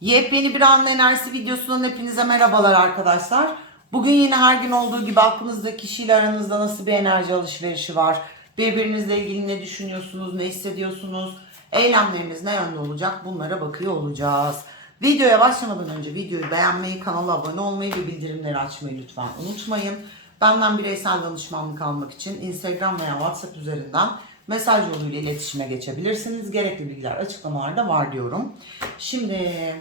Yepyeni bir anın enerjisi videosundan hepinize merhabalar arkadaşlar. Bugün yine her gün olduğu gibi aklınızdaki kişiyle aranızda nasıl bir enerji alışverişi var? Birbirinizle ilgili ne düşünüyorsunuz, ne hissediyorsunuz? Eylemleriniz ne yönde olacak? Bunlara bakıyor olacağız. Videoya başlamadan önce videoyu beğenmeyi, kanala abone olmayı ve bildirimleri açmayı lütfen unutmayın. Benden bireysel danışmanlık almak için Instagram veya WhatsApp üzerinden mesaj yoluyla iletişime geçebilirsiniz. Gerekli bilgiler açıklamalarda var diyorum. Şimdi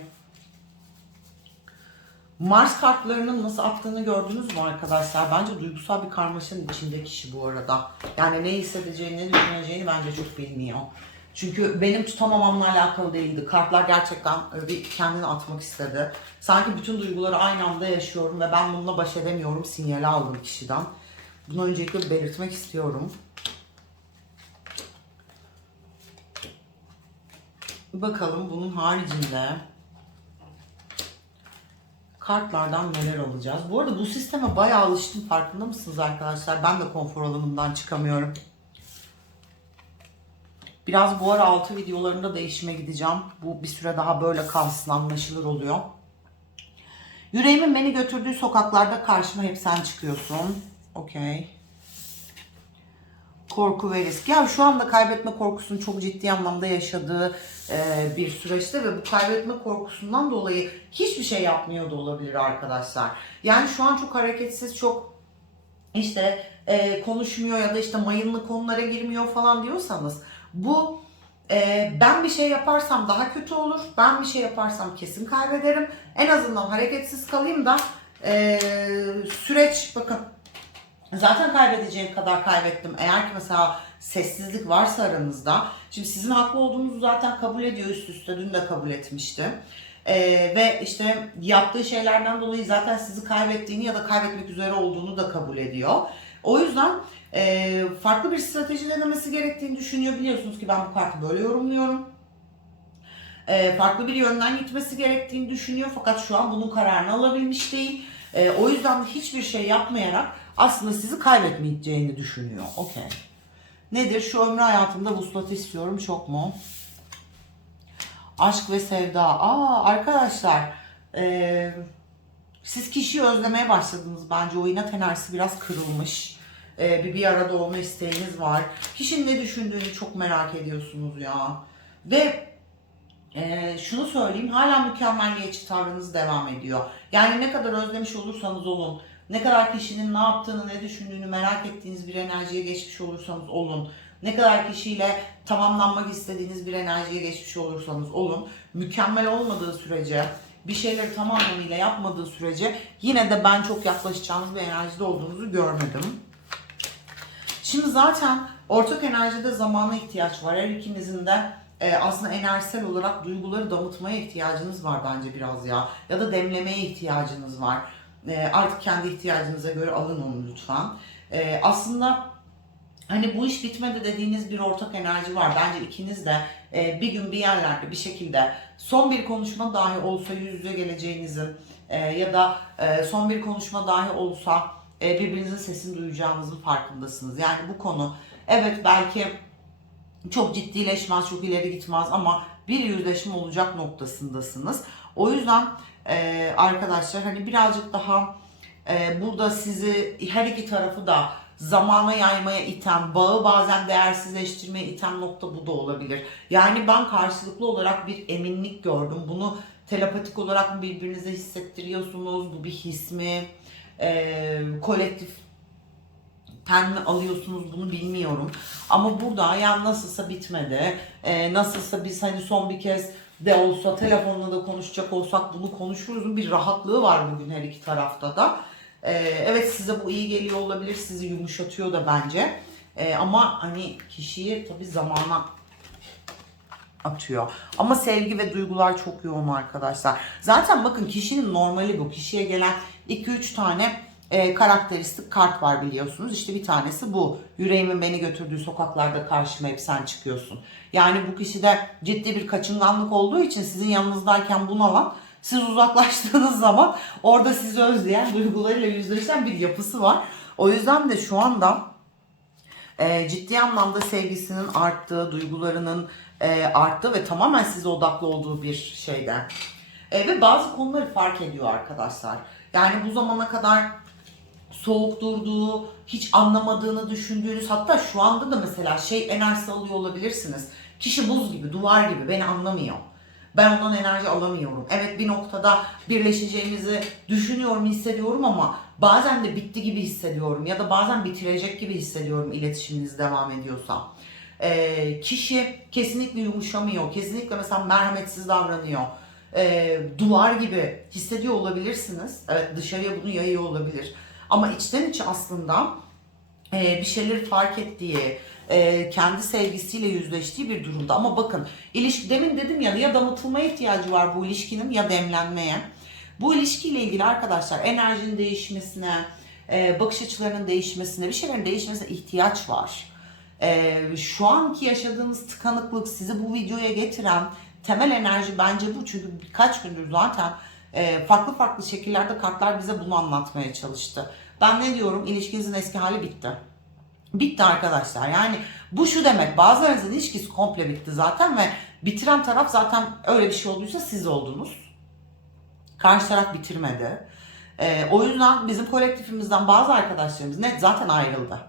Mars kartlarının nasıl attığını gördünüz mü arkadaşlar? Bence duygusal bir karmaşanın içinde kişi bu arada. Yani ne hissedeceğini, ne düşüneceğini bence çok bilmiyor. Çünkü benim tutamamamla alakalı değildi. Kartlar gerçekten öyle bir kendini atmak istedi. Sanki bütün duyguları aynı anda yaşıyorum ve ben bununla baş edemiyorum sinyali aldım kişiden. Bunu öncelikle belirtmek istiyorum. Bakalım bunun haricinde kartlardan neler alacağız. Bu arada bu sisteme bayağı alıştım farkında mısınız arkadaşlar? Ben de konfor alanımdan çıkamıyorum. Biraz bu ara altı videolarında değişime gideceğim. Bu bir süre daha böyle kalsın anlaşılır oluyor. Yüreğimin beni götürdüğü sokaklarda karşıma hep sen çıkıyorsun. Okey. Korku ve risk. Ya şu anda kaybetme korkusunu çok ciddi anlamda yaşadığı e, bir süreçte ve bu kaybetme korkusundan dolayı hiçbir şey yapmıyor da olabilir arkadaşlar. Yani şu an çok hareketsiz, çok işte e, konuşmuyor ya da işte mayınlı konulara girmiyor falan diyorsanız bu e, ben bir şey yaparsam daha kötü olur. Ben bir şey yaparsam kesin kaybederim. En azından hareketsiz kalayım da e, süreç bakın Zaten kaybedeceğim kadar kaybettim. Eğer ki mesela sessizlik varsa aranızda. Şimdi sizin haklı olduğunuzu zaten kabul ediyor üst üste. Dün de kabul etmişti. Ee, ve işte yaptığı şeylerden dolayı zaten sizi kaybettiğini ya da kaybetmek üzere olduğunu da kabul ediyor. O yüzden e, farklı bir strateji denemesi gerektiğini düşünüyor. Biliyorsunuz ki ben bu kartı böyle yorumluyorum. E, farklı bir yönden gitmesi gerektiğini düşünüyor. Fakat şu an bunun kararını alabilmiş değil. E, o yüzden de hiçbir şey yapmayarak aslında sizi kaybetmeyeceğini düşünüyor. Okey. Nedir? Şu ömrü hayatımda vuslat istiyorum. Çok mu? Aşk ve sevda. Aa arkadaşlar. E, siz kişiyi özlemeye başladınız bence. O inat enerjisi biraz kırılmış. E, bir bir arada olma isteğiniz var. Kişinin ne düşündüğünü çok merak ediyorsunuz ya. Ve ee, şunu söyleyeyim hala mükemmelliyetçi tavrınız devam ediyor. Yani ne kadar özlemiş olursanız olun, ne kadar kişinin ne yaptığını, ne düşündüğünü merak ettiğiniz bir enerjiye geçmiş olursanız olun, ne kadar kişiyle tamamlanmak istediğiniz bir enerjiye geçmiş olursanız olun, mükemmel olmadığı sürece, bir şeyleri tam anlamıyla yapmadığı sürece yine de ben çok yaklaşacağınız bir enerjide olduğunuzu görmedim. Şimdi zaten ortak enerjide zamana ihtiyaç var. Her ikinizin de e, aslında enerjisel olarak duyguları damıtmaya ihtiyacınız var bence biraz ya. Ya da demlemeye ihtiyacınız var. E, artık kendi ihtiyacınıza göre alın onu lütfen. E, aslında hani bu iş bitmedi dediğiniz bir ortak enerji var. Bence ikiniz de e, bir gün bir yerlerde bir şekilde son bir konuşma dahi olsa yüz yüze geleceğinizin e, ya da e, son bir konuşma dahi olsa birbirinizin sesini duyacağınızın farkındasınız. Yani bu konu evet belki çok ciddileşmez, çok ileri gitmez ama bir yüzleşme olacak noktasındasınız. O yüzden e, arkadaşlar hani birazcık daha e, burada sizi her iki tarafı da zamana yaymaya iten, bağı bazen değersizleştirmeye iten nokta bu da olabilir. Yani ben karşılıklı olarak bir eminlik gördüm. Bunu telepatik olarak mı birbirinize hissettiriyorsunuz? Bu bir his mi? E, kolektif ten mi alıyorsunuz bunu bilmiyorum. Ama burada yani nasılsa bitmedi. Ee, nasılsa biz hani son bir kez de olsa telefonla da konuşacak olsak bunu konuşuruz. Bir rahatlığı var bugün her iki tarafta da. Ee, evet size bu iyi geliyor olabilir. Sizi yumuşatıyor da bence. Ee, ama hani kişiyi tabii zamana atıyor. Ama sevgi ve duygular çok yoğun arkadaşlar. Zaten bakın kişinin normali bu. Kişiye gelen 2-3 tane e, karakteristik kart var biliyorsunuz. İşte bir tanesi bu. Yüreğimin beni götürdüğü sokaklarda karşıma hep sen çıkıyorsun. Yani bu kişide ciddi bir kaçınganlık olduğu için sizin yanınızdayken bunalan siz uzaklaştığınız zaman orada sizi özleyen, duygularıyla yüzleşen bir yapısı var. O yüzden de şu anda e, ciddi anlamda sevgisinin arttığı, duygularının e, arttığı ve tamamen size odaklı olduğu bir şeyden E, ve bazı konuları fark ediyor arkadaşlar. Yani bu zamana kadar soğuk durduğu, hiç anlamadığını düşündüğünüz hatta şu anda da mesela şey enerjisi alıyor olabilirsiniz. Kişi buz gibi, duvar gibi beni anlamıyor. Ben ondan enerji alamıyorum. Evet bir noktada birleşeceğimizi düşünüyorum, hissediyorum ama bazen de bitti gibi hissediyorum ya da bazen bitirecek gibi hissediyorum iletişiminiz devam ediyorsa. Ee, kişi kesinlikle yumuşamıyor, kesinlikle mesela merhametsiz davranıyor. Ee, duvar gibi hissediyor olabilirsiniz. Evet dışarıya bunu yayıyor olabilir. Ama içten içe aslında e, bir şeyleri fark ettiği, e, kendi sevgisiyle yüzleştiği bir durumda. Ama bakın ilişki demin dedim ya ya damıtılmaya ihtiyacı var bu ilişkinin ya demlenmeye. Bu ilişkiyle ilgili arkadaşlar enerjinin değişmesine, e, bakış açılarının değişmesine, bir şeylerin değişmesine ihtiyaç var. E, şu anki yaşadığınız tıkanıklık sizi bu videoya getiren temel enerji bence bu. Çünkü birkaç gündür zaten e, farklı farklı şekillerde kartlar bize bunu anlatmaya çalıştı. Ben ne diyorum? İlişkinizin eski hali bitti. Bitti arkadaşlar. Yani bu şu demek. Bazılarınızın ilişkisi komple bitti zaten ve bitiren taraf zaten öyle bir şey olduysa siz oldunuz. Karşı taraf bitirmedi. Ee, o yüzden bizim kolektifimizden bazı arkadaşlarımız net zaten ayrıldı.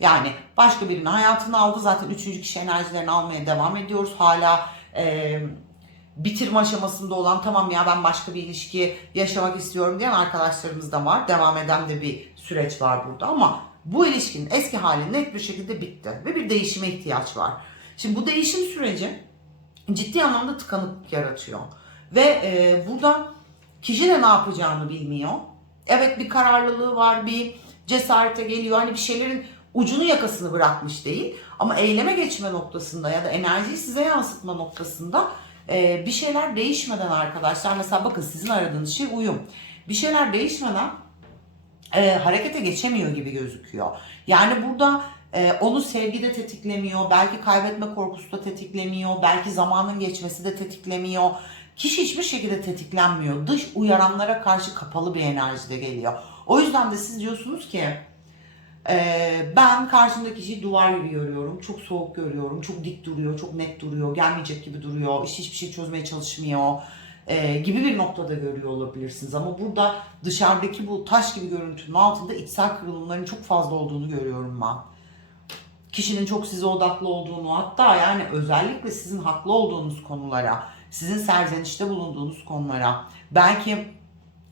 Yani başka birinin hayatını aldı. Zaten üçüncü kişi enerjilerini almaya devam ediyoruz. Hala e, bitirme aşamasında olan tamam ya ben başka bir ilişki yaşamak istiyorum diyen arkadaşlarımız da var. Devam eden de bir süreç var burada ama bu ilişkinin eski hali net bir şekilde bitti ve bir değişime ihtiyaç var. Şimdi bu değişim süreci ciddi anlamda tıkanıklık yaratıyor. Ve e, burada kişi de ne yapacağını bilmiyor. Evet bir kararlılığı var, bir cesarete geliyor. Hani bir şeylerin ucunu yakasını bırakmış değil. Ama eyleme geçme noktasında ya da enerjiyi size yansıtma noktasında e, bir şeyler değişmeden arkadaşlar mesela bakın sizin aradığınız şey uyum. Bir şeyler değişmeden e, harekete geçemiyor gibi gözüküyor. Yani burada e, onu sevgi de tetiklemiyor, belki kaybetme korkusu da tetiklemiyor, belki zamanın geçmesi de tetiklemiyor. Kişi hiçbir şekilde tetiklenmiyor. Dış uyaranlara karşı kapalı bir enerjide geliyor. O yüzden de siz diyorsunuz ki ee, ben karşımdaki kişiyi duvar gibi görüyorum. Çok soğuk görüyorum. Çok dik duruyor. Çok net duruyor. Gelmeyecek gibi duruyor. İşte hiçbir şey çözmeye çalışmıyor. ee, gibi bir noktada görüyor olabilirsiniz. Ama burada dışarıdaki bu taş gibi görüntünün altında içsel kırılımların çok fazla olduğunu görüyorum ben. Kişinin çok size odaklı olduğunu hatta yani özellikle sizin haklı olduğunuz konulara, sizin serzenişte bulunduğunuz konulara, belki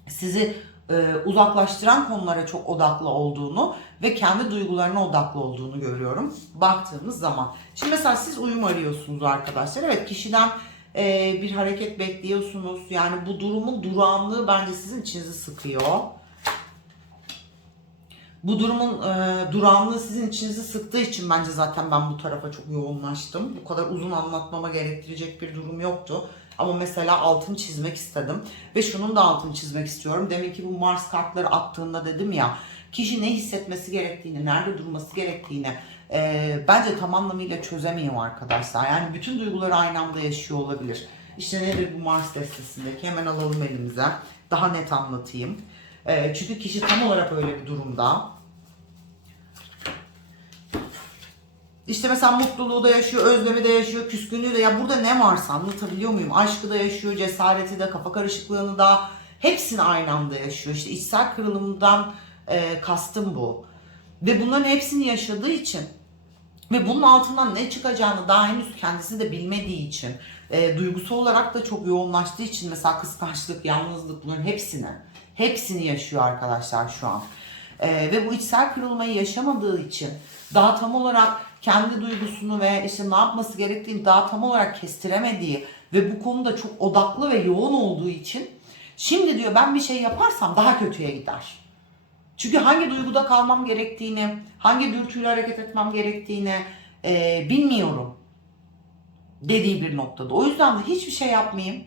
sizi e, uzaklaştıran konulara çok odaklı olduğunu ve kendi duygularına odaklı olduğunu görüyorum baktığımız zaman. Şimdi mesela siz uyum arıyorsunuz arkadaşlar. Evet kişiden e, bir hareket bekliyorsunuz. Yani bu durumun durağanlığı bence sizin içinizi sıkıyor. Bu durumun e, durağanlığı sizin içinizi sıktığı için bence zaten ben bu tarafa çok yoğunlaştım. Bu kadar uzun anlatmama gerektirecek bir durum yoktu. Ama mesela altını çizmek istedim. Ve şunun da altını çizmek istiyorum. Demek ki bu Mars kartları attığında dedim ya kişi ne hissetmesi gerektiğini, nerede durması gerektiğini e, bence tam anlamıyla çözemiyor arkadaşlar. Yani bütün duyguları aynı anda yaşıyor olabilir. İşte nedir bu Mars destesindeki? Hemen alalım elimize. Daha net anlatayım. E, çünkü kişi tam olarak öyle bir durumda. İşte mesela mutluluğu da yaşıyor, özlemi de yaşıyor, küskünlüğü de. Ya burada ne varsa anlatabiliyor muyum? Aşkı da yaşıyor, cesareti de, kafa karışıklığını da. Hepsini aynı anda yaşıyor. İşte içsel kırılımdan e, kastım bu. Ve bunların hepsini yaşadığı için ve bunun altından ne çıkacağını daha henüz kendisi de bilmediği için, e, duygusal olarak da çok yoğunlaştığı için mesela kıskançlık, yalnızlık bunların hepsini, hepsini yaşıyor arkadaşlar şu an. E, ve bu içsel kırılmayı yaşamadığı için daha tam olarak kendi duygusunu ve işte ne yapması gerektiğini daha tam olarak kestiremediği ve bu konuda çok odaklı ve yoğun olduğu için şimdi diyor ben bir şey yaparsam daha kötüye gider. Çünkü hangi duyguda kalmam gerektiğini, hangi dürtüyle hareket etmem gerektiğini e, bilmiyorum dediği bir noktada. O yüzden de hiçbir şey yapmayayım.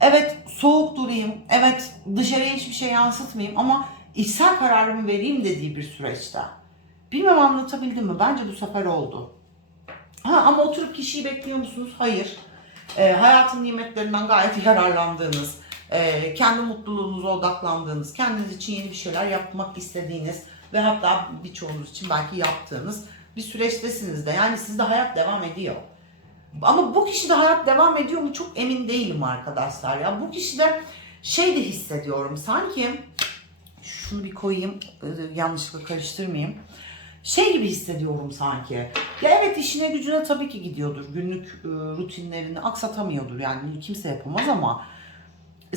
Evet soğuk durayım. Evet dışarıya hiçbir şey yansıtmayayım ama içsel kararımı vereyim dediği bir süreçte. Bilmem anlatabildim mi? Bence bu sefer oldu. Ha, ama oturup kişiyi bekliyor musunuz? Hayır. E, hayatın nimetlerinden gayet yararlandığınız, e, kendi mutluluğunuza odaklandığınız, kendiniz için yeni bir şeyler yapmak istediğiniz ve hatta birçoğunuz için belki yaptığınız bir süreçtesiniz de. Yani sizde hayat devam ediyor. Ama bu kişi de hayat devam ediyor mu çok emin değilim arkadaşlar ya. Bu kişi de şey de hissediyorum sanki şunu bir koyayım e, yanlışlıkla karıştırmayayım. Şey gibi hissediyorum sanki. Ya evet işine gücüne tabii ki gidiyordur. Günlük e, rutinlerini aksatamıyordur. Yani bunu kimse yapamaz ama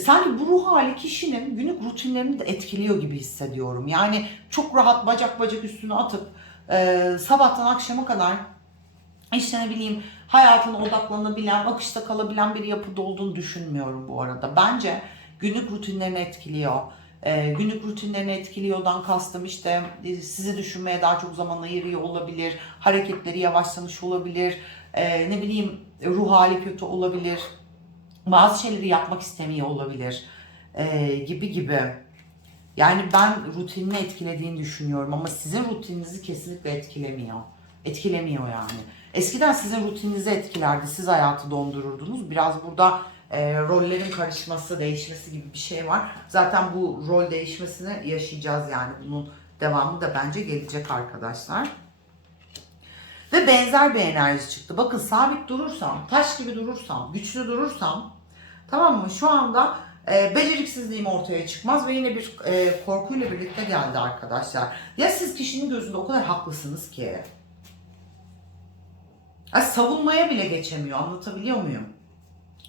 sanki bu ruh hali kişinin günlük rutinlerini de etkiliyor gibi hissediyorum. Yani çok rahat bacak bacak üstüne atıp e, sabahtan akşama kadar işte ne bileyim hayatına odaklanabilen, akışta kalabilen bir yapıda olduğunu düşünmüyorum bu arada. Bence günlük rutinlerini etkiliyor. Ee, günlük rutinlerini etkiliyordan kastım işte e, sizi düşünmeye daha çok zaman ayırıyor olabilir, hareketleri yavaşlamış olabilir, ee, ne bileyim ruh hali kötü olabilir, bazı şeyleri yapmak istemiyor olabilir ee, gibi gibi. Yani ben rutinini etkilediğini düşünüyorum ama sizin rutininizi kesinlikle etkilemiyor. Etkilemiyor yani. Eskiden sizin rutininizi etkilerdi. Siz hayatı dondururdunuz. Biraz burada e, rollerin karışması, değişmesi gibi bir şey var. Zaten bu rol değişmesini yaşayacağız yani. Bunun devamı da bence gelecek arkadaşlar. Ve benzer bir enerji çıktı. Bakın sabit durursam, taş gibi durursam, güçlü durursam tamam mı? Şu anda e, beceriksizliğim ortaya çıkmaz ve yine bir e, korkuyla birlikte geldi arkadaşlar. Ya siz kişinin gözünde o kadar haklısınız ki. Ay, savunmaya bile geçemiyor. Anlatabiliyor muyum?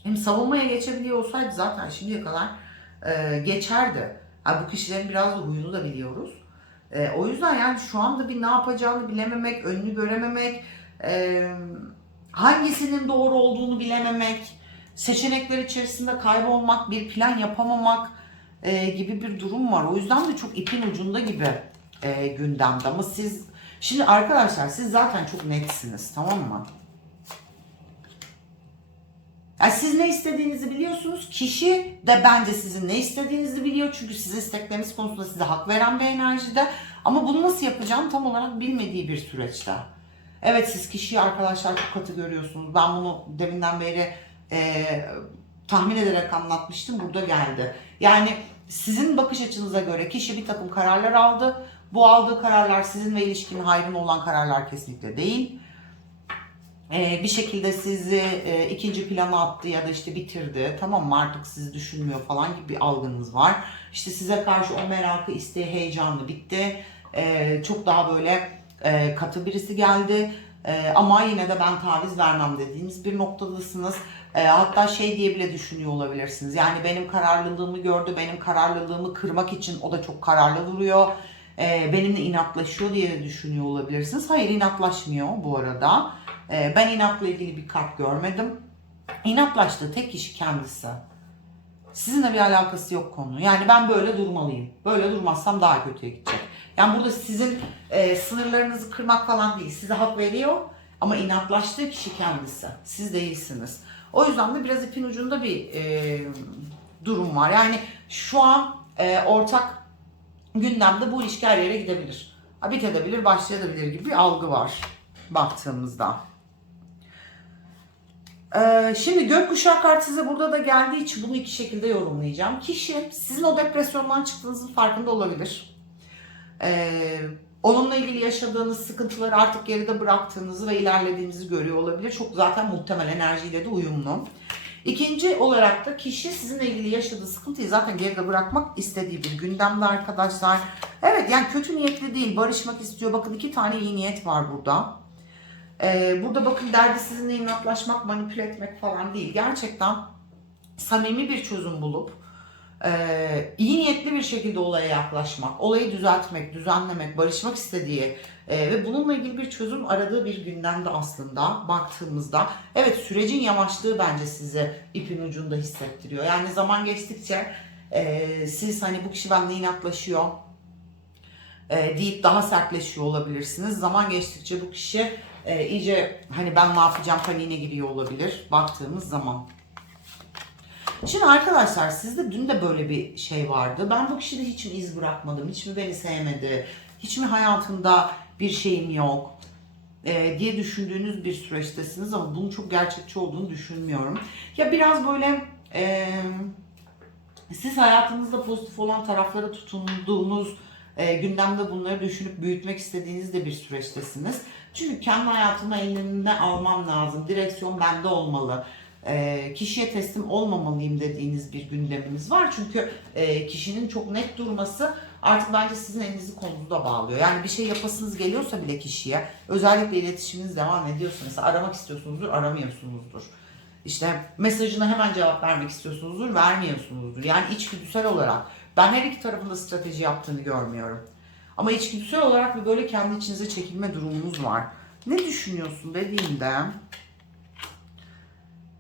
Hem savunmaya geçebiliyor olsaydı zaten şimdiye kadar e, geçerdi. Ha, bu kişilerin biraz da huyunu da biliyoruz. E, o yüzden yani şu anda bir ne yapacağını bilememek, önünü görememek, e, hangisinin doğru olduğunu bilememek, seçenekler içerisinde kaybolmak, bir plan yapamamak e, gibi bir durum var. O yüzden de çok ipin ucunda gibi e, gündemde. Ama siz, şimdi arkadaşlar siz zaten çok netsiniz tamam mı? Yani siz ne istediğinizi biliyorsunuz. Kişi de bence sizin ne istediğinizi biliyor. Çünkü sizin istekleriniz konusunda size hak veren bir enerjide. Ama bunu nasıl yapacağını tam olarak bilmediği bir süreçte. Evet siz kişiyi arkadaşlar çok katı görüyorsunuz. Ben bunu deminden beri e, tahmin ederek anlatmıştım. Burada geldi. Yani sizin bakış açınıza göre kişi bir takım kararlar aldı. Bu aldığı kararlar sizin ve ilişkinin hayrına olan kararlar kesinlikle değil. Ee, bir şekilde sizi e, ikinci plana attı ya da işte bitirdi. Tamam mı artık sizi düşünmüyor falan gibi bir algınız var. İşte size karşı o merakı, isteği, heyecanı bitti. Ee, çok daha böyle e, katı birisi geldi. Ee, ama yine de ben taviz vermem dediğiniz bir noktadasınız. Hatta şey diye bile düşünüyor olabilirsiniz. Yani benim kararlılığımı gördü, benim kararlılığımı kırmak için o da çok kararlı duruyor. Benimle inatlaşıyor diye de düşünüyor olabilirsiniz. Hayır inatlaşmıyor bu arada. Ee, ben inatla ilgili bir kart görmedim. İnatlaştığı tek kişi kendisi. Sizinle bir alakası yok konu. Yani ben böyle durmalıyım. Böyle durmazsam daha kötüye gidecek. Yani burada sizin e, sınırlarınızı kırmak falan değil. Size hak veriyor ama inatlaştığı kişi kendisi. Siz değilsiniz. O yüzden de biraz ipin ucunda bir e, durum var. Yani şu an e, ortak gündemde bu ilişki her yere gidebilir. Ha, bitebilir, başlayabilir gibi bir algı var baktığımızda. Ee, şimdi gökkuşağı kartı size burada da geldiği için bunu iki şekilde yorumlayacağım. Kişi sizin o depresyondan çıktığınızın farkında olabilir. Ee, onunla ilgili yaşadığınız sıkıntıları artık geride bıraktığınızı ve ilerlediğinizi görüyor olabilir. Çok zaten muhtemel enerjiyle de uyumlu. İkinci olarak da kişi sizinle ilgili yaşadığı sıkıntıyı zaten geride bırakmak istediği bir gündemde arkadaşlar. Evet yani kötü niyetli değil, barışmak istiyor. Bakın iki tane iyi niyet var burada. Ee, burada bakın derdi sizinle inatlaşmak, manipüle etmek falan değil. Gerçekten samimi bir çözüm bulup e, iyi niyetli bir şekilde olaya yaklaşmak, olayı düzeltmek, düzenlemek, barışmak istediği e, ve bununla ilgili bir çözüm aradığı bir gündemde aslında baktığımızda. Evet sürecin yavaşlığı bence sizi ipin ucunda hissettiriyor. Yani zaman geçtikçe e, siz hani bu kişi bende inatlaşıyor e, deyip daha sertleşiyor olabilirsiniz. Zaman geçtikçe bu kişi e, iyice hani ben ne yapacağım paniğine giriyor olabilir baktığımız zaman. Şimdi arkadaşlar sizde dün de böyle bir şey vardı. Ben bu kişide hiç mi iz bırakmadım, hiç mi beni sevmedi, hiç mi hayatında bir şeyim yok e, diye düşündüğünüz bir süreçtesiniz ama bunun çok gerçekçi olduğunu düşünmüyorum. Ya biraz böyle e, siz hayatınızda pozitif olan taraflara tutunduğunuz e, gündemde bunları düşünüp büyütmek istediğiniz de bir süreçtesiniz. Çünkü kendi hayatımı elimde almam lazım. Direksiyon bende olmalı. Ee, kişiye teslim olmamalıyım dediğiniz bir gündeminiz var. Çünkü e, kişinin çok net durması artık bence sizin elinizi kolunuzu da bağlıyor. Yani bir şey yapasınız geliyorsa bile kişiye özellikle iletişiminiz devam ediyorsa aramak istiyorsunuzdur aramıyorsunuzdur. İşte mesajına hemen cevap vermek istiyorsunuzdur vermiyorsunuzdur. Yani içgüdüsel olarak ben her iki tarafın strateji yaptığını görmüyorum. Ama içgüdüsel olarak bir böyle kendi içinize çekilme durumunuz var. Ne düşünüyorsun dediğimde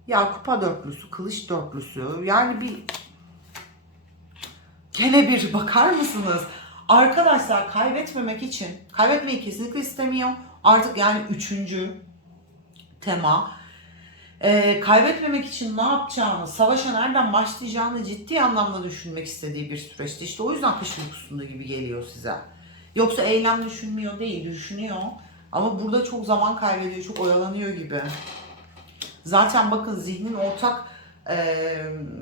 ya kupa dörtlüsü, kılıç dörtlüsü yani bir gene bir bakar mısınız? Arkadaşlar kaybetmemek için kaybetmeyi kesinlikle istemiyor. Artık yani üçüncü tema Ee, kaybetmemek için ne yapacağını, savaşa nereden başlayacağını ciddi anlamda düşünmek istediği bir süreçte. İşte o yüzden kış uykusunda gibi geliyor size. Yoksa eylem düşünmüyor değil, düşünüyor. Ama burada çok zaman kaybediyor, çok oyalanıyor gibi. Zaten bakın zihnin ortak e,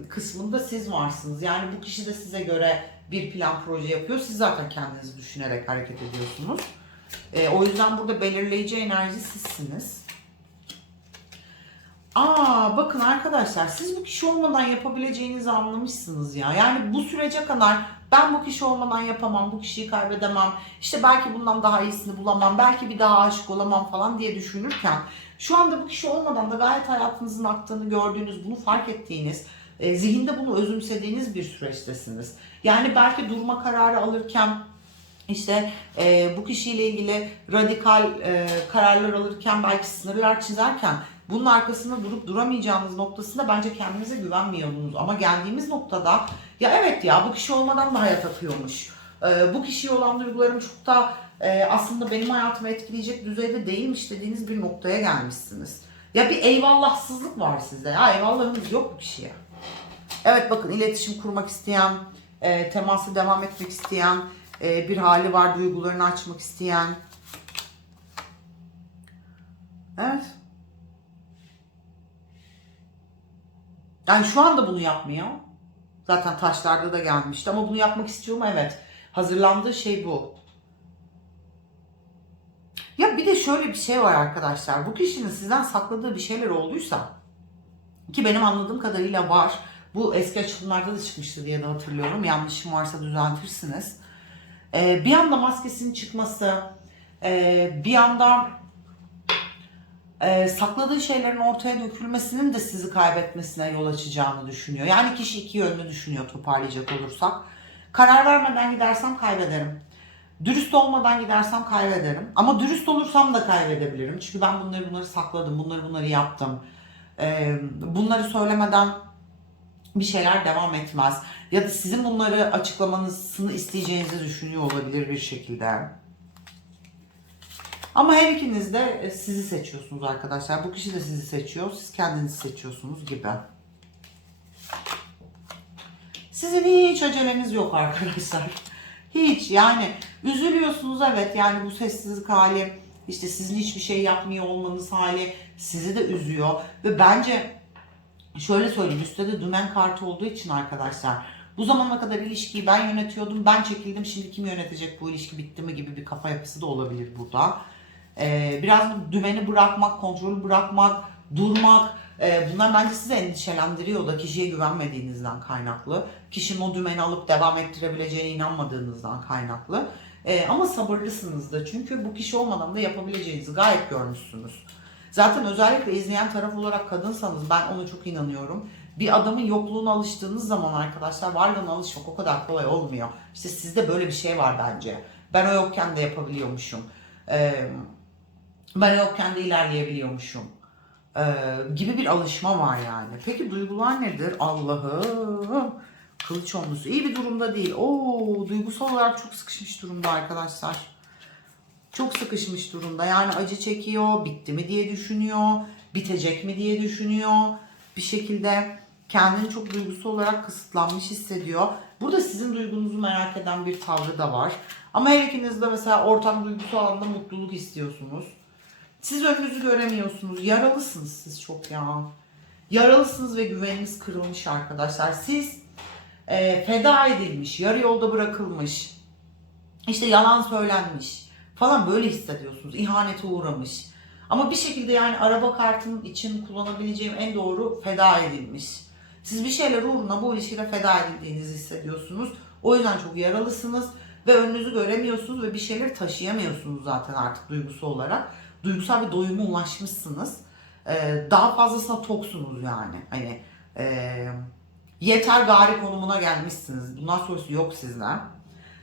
kısmında siz varsınız. Yani bu kişi de size göre bir plan proje yapıyor. Siz zaten kendinizi düşünerek hareket ediyorsunuz. E, o yüzden burada belirleyici enerji sizsiniz. Aa bakın arkadaşlar siz bu kişi olmadan yapabileceğinizi anlamışsınız ya. Yani bu sürece kadar ben bu kişi olmadan yapamam, bu kişiyi kaybedemem. İşte belki bundan daha iyisini bulamam, belki bir daha aşık olamam falan diye düşünürken şu anda bu kişi olmadan da gayet hayatınızın aktığını gördüğünüz, bunu fark ettiğiniz, e, zihinde bunu özümsediğiniz bir süreçtesiniz. Yani belki durma kararı alırken işte e, bu kişiyle ilgili radikal e, kararlar alırken belki sınırlar çizerken bunun arkasında durup duramayacağınız noktasında bence kendinize güvenmiyordunuz. Ama geldiğimiz noktada ya evet ya bu kişi olmadan da hayat akıyormuş. E, bu kişiye olan duygularım çok da e, aslında benim hayatımı etkileyecek düzeyde değilmiş dediğiniz bir noktaya gelmişsiniz. Ya bir eyvallahsızlık var sizde ya eyvallahınız yok bu kişiye. Evet bakın iletişim kurmak isteyen, e, teması devam etmek isteyen e, bir hali var, duygularını açmak isteyen. Evet. Yani şu anda bunu yapmıyor. Zaten taşlarda da gelmişti ama bunu yapmak istiyor mu? Evet. Hazırlandığı şey bu. Ya bir de şöyle bir şey var arkadaşlar. Bu kişinin sizden sakladığı bir şeyler olduysa ki benim anladığım kadarıyla var. Bu eski açılımlarda da çıkmıştı diye de hatırlıyorum. Yanlışım varsa düzeltirsiniz. Ee, bir anda maskesinin çıkması, e, bir anda e, sakladığı şeylerin ortaya dökülmesinin de sizi kaybetmesine yol açacağını düşünüyor. Yani kişi iki yönlü düşünüyor toparlayacak olursak. Karar vermeden gidersem kaybederim. Dürüst olmadan gidersem kaybederim. Ama dürüst olursam da kaybedebilirim. Çünkü ben bunları bunları sakladım, bunları bunları yaptım. Ee, bunları söylemeden bir şeyler devam etmez. Ya da sizin bunları açıklamanızını isteyeceğinizi düşünüyor olabilir bir şekilde. Ama her ikiniz de e, sizi seçiyorsunuz arkadaşlar. Bu kişi de sizi seçiyor. Siz kendinizi seçiyorsunuz gibi. Sizin hiç aceleniz yok arkadaşlar. Hiç yani üzülüyorsunuz evet yani bu sessizlik hali işte sizin hiçbir şey yapmıyor olmanız hali sizi de üzüyor ve bence şöyle söyleyeyim üstte de dümen kartı olduğu için arkadaşlar bu zamana kadar ilişkiyi ben yönetiyordum ben çekildim şimdi kim yönetecek bu ilişki bitti mi gibi bir kafa yapısı da olabilir burada. Ee, biraz dümeni bırakmak, kontrolü bırakmak, durmak e, bunlar bence sizi endişelendiriyor da kişiye güvenmediğinizden kaynaklı. Kişinin o dümeni alıp devam ettirebileceğine inanmadığınızdan kaynaklı. E, ama sabırlısınız da çünkü bu kişi olmadan da yapabileceğinizi gayet görmüşsünüz. Zaten özellikle izleyen taraf olarak kadınsanız ben ona çok inanıyorum. Bir adamın yokluğuna alıştığınız zaman arkadaşlar varlığına alışmak o kadar kolay olmuyor. İşte sizde böyle bir şey var bence. Ben o yokken de yapabiliyormuşum. Ee, ben yokken de ilerleyebiliyormuşum. Ee, gibi bir alışma var yani. Peki duygular nedir? Allah'ım. Kılıç onlusu. İyi bir durumda değil. Oo, duygusal olarak çok sıkışmış durumda arkadaşlar. Çok sıkışmış durumda. Yani acı çekiyor. Bitti mi diye düşünüyor. Bitecek mi diye düşünüyor. Bir şekilde kendini çok duygusal olarak kısıtlanmış hissediyor. Burada sizin duygunuzu merak eden bir tavrı da var. Ama her ikiniz de mesela ortam duygusal alanda mutluluk istiyorsunuz. Siz önünüzü göremiyorsunuz. Yaralısınız siz çok ya. Yaralısınız ve güveniniz kırılmış arkadaşlar. Siz e, feda edilmiş, yarı yolda bırakılmış, işte yalan söylenmiş falan böyle hissediyorsunuz. İhanete uğramış. Ama bir şekilde yani araba kartının için kullanabileceğim en doğru feda edilmiş. Siz bir şeyler uğruna bu ilişkide feda edildiğinizi hissediyorsunuz. O yüzden çok yaralısınız ve önünüzü göremiyorsunuz ve bir şeyleri taşıyamıyorsunuz zaten artık duygusal olarak. Duygusal bir doyuma ulaşmışsınız. Ee, daha fazlasına toksunuz yani. Hani ee, yeter gari konumuna gelmişsiniz. Bundan sonrası yok sizden.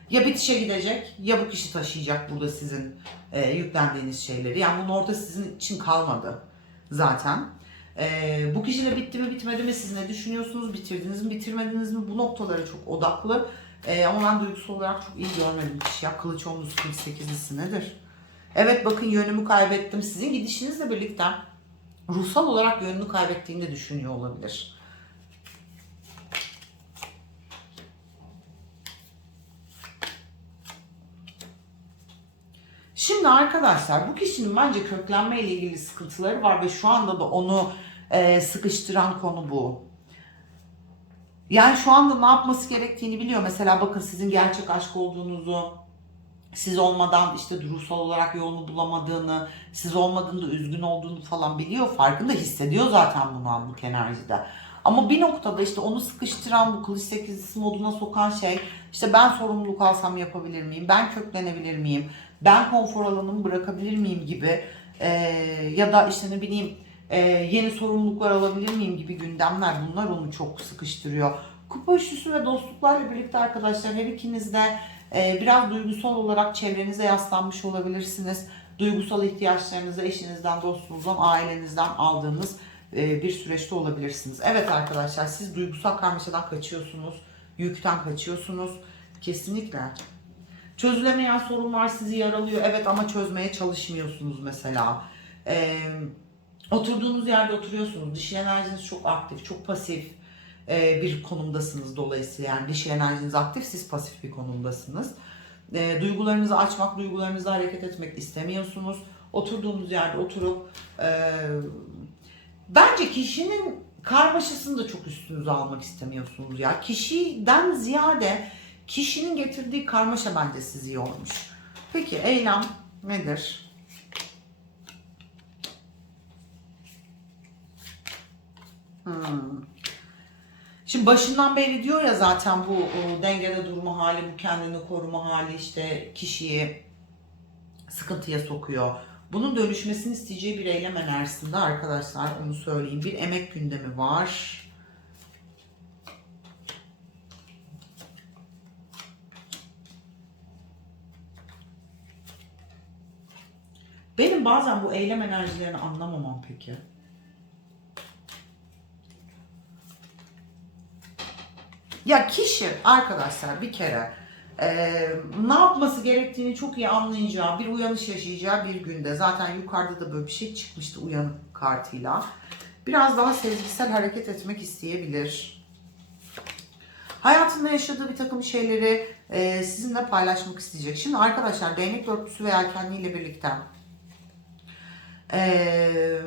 Ya bitişe gidecek ya bu kişi taşıyacak burada sizin e, yüklendiğiniz şeyleri. Yani bunun orada sizin için kalmadı zaten. E, bu kişiyle bitti mi bitmedi mi siz ne düşünüyorsunuz? Bitirdiniz mi bitirmediniz mi? Bu noktalara çok odaklı. E, ama ben duygusal olarak çok iyi görmedim kişi. Ya kılıç kılıç sekizlisi nedir? Evet bakın yönümü kaybettim. Sizin gidişinizle birlikte ruhsal olarak yönünü kaybettiğini de düşünüyor olabilir. Şimdi arkadaşlar bu kişinin bence köklenme ile ilgili sıkıntıları var ve şu anda da onu e, sıkıştıran konu bu. Yani şu anda ne yapması gerektiğini biliyor. Mesela bakın sizin gerçek aşk olduğunuzu, siz olmadan işte ruhsal olarak yolunu bulamadığını, siz olmadığında üzgün olduğunu falan biliyor. Farkında hissediyor zaten bunu anlık enerjide. Ama bir noktada işte onu sıkıştıran bu kılıç sekizlisi moduna sokan şey işte ben sorumluluk alsam yapabilir miyim? Ben köklenebilir miyim? Ben konfor alanımı bırakabilir miyim gibi e, ya da işte ne bileyim e, yeni sorumluluklar alabilir miyim gibi gündemler bunlar onu çok sıkıştırıyor. Kupa üçlüsü ve dostluklarla birlikte arkadaşlar her ikiniz de biraz duygusal olarak çevrenize yaslanmış olabilirsiniz. Duygusal ihtiyaçlarınızı eşinizden, dostunuzdan, ailenizden aldığınız e, bir süreçte olabilirsiniz. Evet arkadaşlar siz duygusal karmaşadan kaçıyorsunuz. Yükten kaçıyorsunuz. Kesinlikle. Çözülemeyen sorunlar sizi yaralıyor. Evet ama çözmeye çalışmıyorsunuz mesela. Ee, oturduğunuz yerde oturuyorsunuz. Dişil enerjiniz çok aktif, çok pasif e, bir konumdasınız dolayısıyla. Yani dişil enerjiniz aktif, siz pasif bir konumdasınız. E, duygularınızı açmak, duygularınızı hareket etmek istemiyorsunuz. Oturduğunuz yerde oturup e, bence kişinin karmaşasını da çok üstünüze almak istemiyorsunuz ya. Kişiden ziyade kişinin getirdiği karmaşa bence sizi yormuş. Peki eylem nedir? Hmm. Şimdi başından beri diyor ya zaten bu o, dengede durma hali, bu kendini koruma hali işte kişiyi sıkıntıya sokuyor. Bunun dönüşmesini isteyeceği bir eylem enerjisinde arkadaşlar onu söyleyeyim. Bir emek gündemi var. Benim bazen bu eylem enerjilerini anlamamam peki. Ya kişi arkadaşlar bir kere eee, ne yapması gerektiğini çok iyi anlayacağı, bir uyanış yaşayacağı bir günde. Zaten yukarıda da böyle bir şey çıkmıştı uyanık kartıyla. Biraz daha sezgisel hareket etmek isteyebilir. Hayatında yaşadığı bir takım şeyleri eee, sizinle paylaşmak isteyecek. Şimdi arkadaşlar değnek dörtlüsü ve yelkenliğiyle birlikte eee,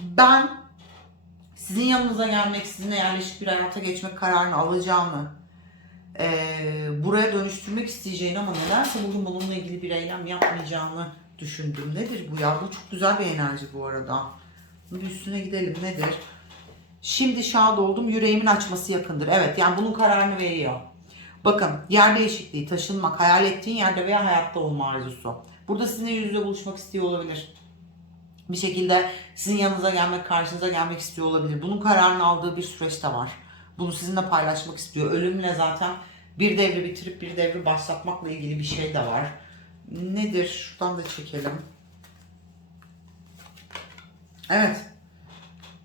ben sizin yanınıza gelmek, sizinle yerleşik bir hayata geçmek kararını alacağını, eee, buraya dönüştürmek isteyeceğini ama nedense bugün bununla ilgili bir eylem yapmayacağını düşündüm. Nedir bu ya? Bu çok güzel bir enerji bu arada. Bir üstüne gidelim nedir? Şimdi şad oldum, yüreğimin açması yakındır. Evet yani bunun kararını veriyor. Bakın yer değişikliği, taşınmak, hayal ettiğin yerde veya hayatta olma arzusu. Burada sizinle yüz yüze buluşmak istiyor olabilir bir şekilde sizin yanınıza gelmek, karşınıza gelmek istiyor olabilir. Bunun kararını aldığı bir süreçte var. Bunu sizinle paylaşmak istiyor. Ölümle zaten bir devri bitirip bir devri başlatmakla ilgili bir şey de var. Nedir? Şuradan da çekelim. Evet.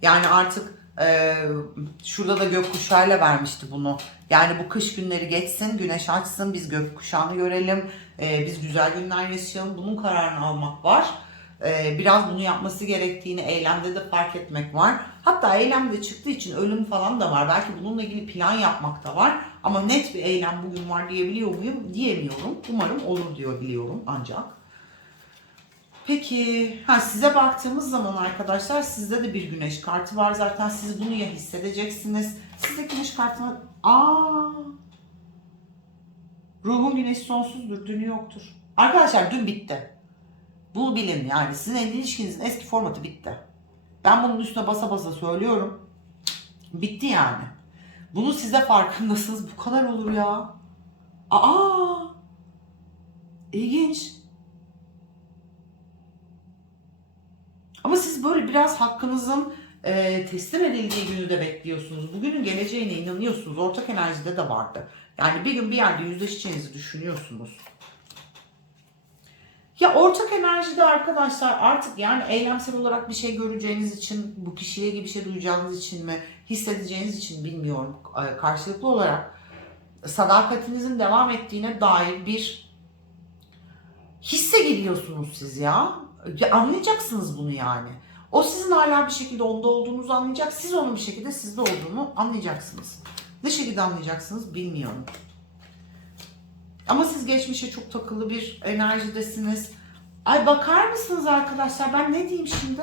Yani artık e, şurada da gökkuşağıyla vermişti bunu. Yani bu kış günleri geçsin, güneş açsın, biz gökkuşağını görelim, e, biz güzel günler yaşayalım. Bunun kararını almak var. E, biraz bunu yapması gerektiğini eylemde de fark etmek var. Hatta eylemde çıktığı için ölüm falan da var. Belki bununla ilgili plan yapmak da var. Ama net bir eylem bugün var diyebiliyor muyum? Diyemiyorum. Umarım olur diyor biliyorum ancak. Peki ha size baktığımız zaman arkadaşlar sizde de bir güneş kartı var zaten siz bunu ya hissedeceksiniz. Sizde güneş kartına aa ruhun güneşi sonsuzdur, dünü yoktur. Arkadaşlar dün bitti. Bunu bilin yani sizin ilişkinizin eski formatı bitti. Ben bunun üstüne basa basa söylüyorum. Bitti yani. Bunu siz de farkındasınız. Bu kadar olur ya. Aa! İlginç. Ama siz böyle biraz hakkınızın e, teslim edildiği günü de bekliyorsunuz. Bugünün geleceğine inanıyorsunuz. Ortak enerjide de vardı. Yani bir gün bir yerde yüzleşeceğinizi düşünüyorsunuz. Ya ortak enerjide arkadaşlar artık yani eylemsel olarak bir şey göreceğiniz için, bu kişiyle ilgili bir şey duyacağınız için mi, hissedeceğiniz için bilmiyorum. Ee, Karşılıklı olarak sadakatinizin devam ettiğine dair bir hisse giriyorsunuz siz ya. ya. Anlayacaksınız bunu yani. O sizin hala bir şekilde onda olduğunuzu anlayacak, siz onun bir şekilde sizde olduğunu anlayacaksınız. Ne şekilde anlayacaksınız bilmiyorum. Ama siz geçmişe çok takılı bir enerjidesiniz. Ay bakar mısınız arkadaşlar? Ben ne diyeyim şimdi?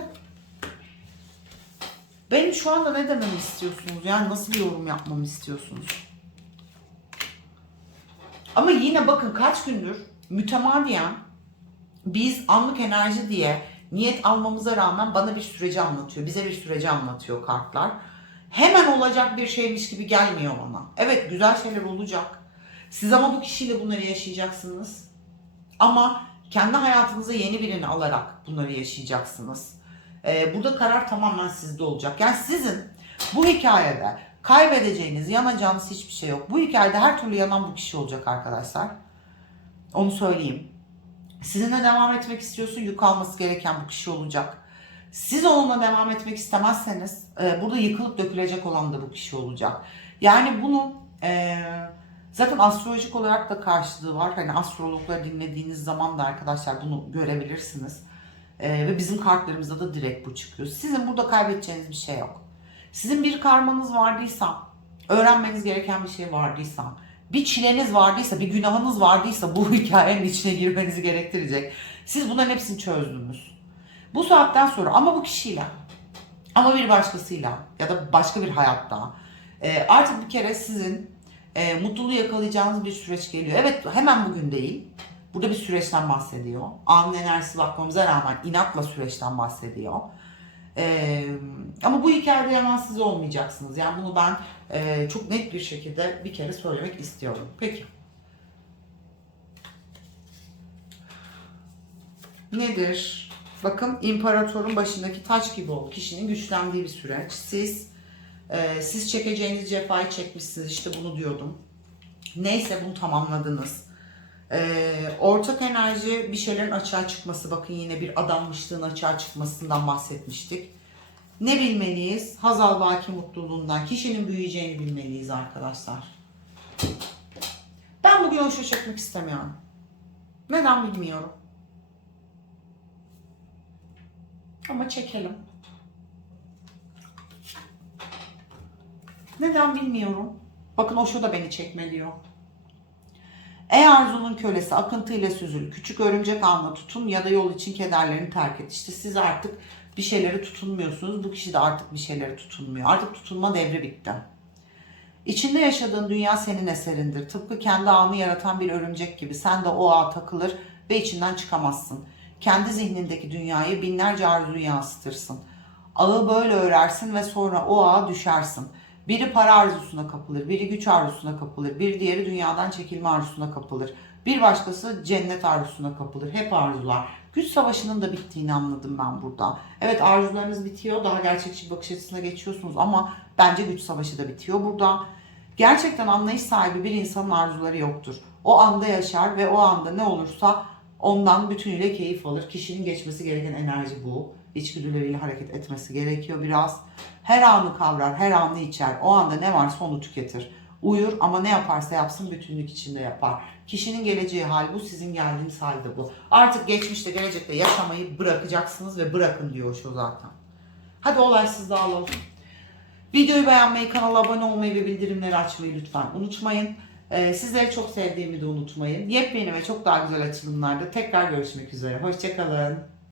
Benim şu anda ne dememi istiyorsunuz? Yani nasıl bir yorum yapmamı istiyorsunuz? Ama yine bakın kaç gündür mütemadiyen biz anlık enerji diye niyet almamıza rağmen bana bir süreci anlatıyor. Bize bir süreci anlatıyor kartlar. Hemen olacak bir şeymiş gibi gelmiyor bana. Evet güzel şeyler olacak. Siz ama bu kişiyle bunları yaşayacaksınız. Ama kendi hayatınıza yeni birini alarak bunları yaşayacaksınız. Ee, burada karar tamamen sizde olacak. Yani sizin bu hikayede kaybedeceğiniz, yanacağınız hiçbir şey yok. Bu hikayede her türlü yanan bu kişi olacak arkadaşlar. Onu söyleyeyim. Sizinle devam etmek istiyorsa yük alması gereken bu kişi olacak. Siz onunla devam etmek istemezseniz e, burada yıkılıp dökülecek olan da bu kişi olacak. Yani bunu e, zaten astrolojik olarak da karşılığı var. Hani astrologları dinlediğiniz zaman da arkadaşlar bunu görebilirsiniz. E, ve bizim kartlarımızda da direkt bu çıkıyor. Sizin burada kaybedeceğiniz bir şey yok. Sizin bir karmanız vardıysa, öğrenmeniz gereken bir şey vardıysa, bir çileniz vardıysa, bir günahınız vardıysa bu hikayenin içine girmenizi gerektirecek. Siz bunların hepsini çözdünüz. Bu saatten sonra ama bu kişiyle ama bir başkasıyla ya da başka bir hayatta e, artık bir kere sizin e, mutluluğu yakalayacağınız bir süreç geliyor. Evet hemen bugün değil. Burada bir süreçten bahsediyor. Anın enerjisi bakmamıza rağmen inatla süreçten bahsediyor. E, ama bu hikayede yanan siz olmayacaksınız. Yani bunu ben e, çok net bir şekilde bir kere söylemek istiyorum. Peki. Nedir? Bakın imparatorun başındaki taç gibi oldu. Kişinin güçlendiği bir süreç. Siz e, siz çekeceğiniz cefayı çekmişsiniz. İşte bunu diyordum. Neyse bunu tamamladınız. E, ortak enerji bir şeylerin açığa çıkması. Bakın yine bir adanmışlığın açığa çıkmasından bahsetmiştik. Ne bilmeliyiz? Hazal Baki mutluluğundan kişinin büyüyeceğini bilmeliyiz arkadaşlar. Ben bugün o şaşırtmak istemiyorum. Neden bilmiyorum. Ama çekelim. Neden bilmiyorum. Bakın o şu da beni çekme diyor. Ey arzunun kölesi akıntıyla süzül. Küçük örümcek ağına tutun ya da yol için kederlerini terk et. İşte siz artık bir şeylere tutunmuyorsunuz. Bu kişi de artık bir şeylere tutunmuyor. Artık tutunma devri bitti. İçinde yaşadığın dünya senin eserindir. Tıpkı kendi ağını yaratan bir örümcek gibi. Sen de o ağa takılır ve içinden çıkamazsın. Kendi zihnindeki dünyayı binlerce arzuyu yansıtırsın. Ağı böyle örersin ve sonra o ağa düşersin. Biri para arzusuna kapılır, biri güç arzusuna kapılır, bir diğeri dünyadan çekilme arzusuna kapılır. Bir başkası cennet arzusuna kapılır. Hep arzular. Güç savaşının da bittiğini anladım ben burada. Evet arzularınız bitiyor. Daha gerçekçi bakış açısına geçiyorsunuz ama bence güç savaşı da bitiyor burada. Gerçekten anlayış sahibi bir insanın arzuları yoktur. O anda yaşar ve o anda ne olursa ondan bütünüyle keyif alır. Kişinin geçmesi gereken enerji bu. İçgüdüleriyle hareket etmesi gerekiyor biraz. Her anı kavrar, her anı içer. O anda ne varsa onu tüketir. Uyur ama ne yaparsa yapsın bütünlük içinde yapar. Kişinin geleceği hal bu, sizin geldiğiniz hal de bu. Artık geçmişte, gelecekte yaşamayı bırakacaksınız ve bırakın diyor şu zaten. Hadi olaysız dağılalım. Videoyu beğenmeyi, kanala abone olmayı ve bildirimleri açmayı lütfen unutmayın. Ee, sizleri çok sevdiğimi de unutmayın. Yepyeni ve çok daha güzel açılımlarda tekrar görüşmek üzere. Hoşçakalın.